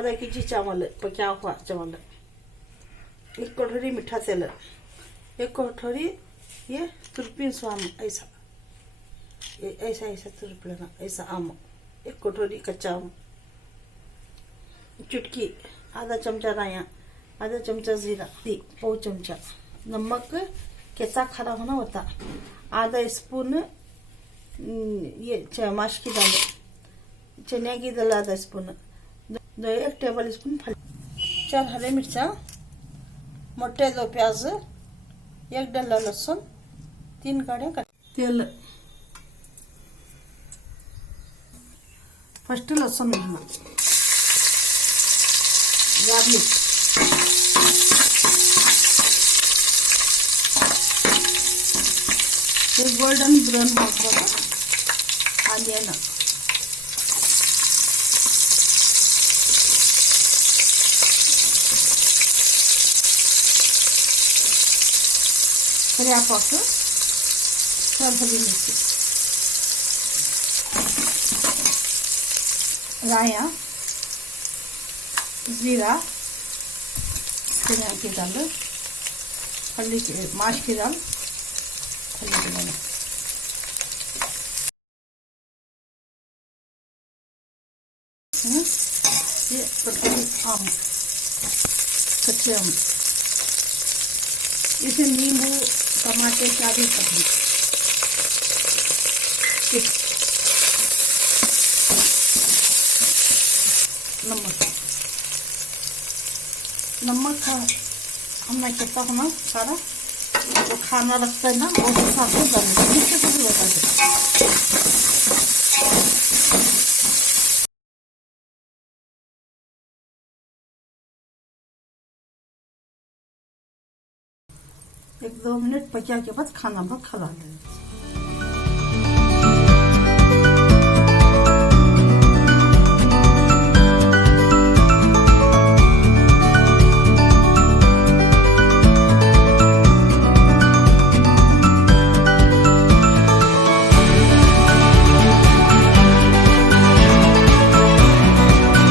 आधा केजी चावल पका हुआ चावल, 1 कटोरी मीठा तेल, 1 कटोरी ये तुरपीन आम, ऐसा ऐसा ऐसा तुरप लेना, ऐसा आम 1 कटोरी कच्चा आम, चुटकी आधा चमचा राया, आधा चमचा जीरा, पाव चमचा नमक, कैसा खरा होना होता, आधा स्पून ये माश की दाल, चने की दाल आधा स्पून, 1 टेबल स्पून 4 हरे मिर्चा, मोटे 2 प्याज, 1 डल्ला लहसुन, 3 काड़े तेल। फर्स्ट लहसुन डालना, गार्लिक, गोल्डन ब्राउन होगा आनियन, करियापाकु, हरी मिर्ची, राया, जीरा, चने की दाल, माश की दाल, ये कटोरी आम, कच्चे आम, इसे नींबू टमाटर क्या भी पकड़ी, नमक हमने कितना होना सारा जो खाना रखता है ना वो हिसाब से डालना, नीचे से भी बता दे। एक 2 मिनट पका के बाद खाना खिला दें।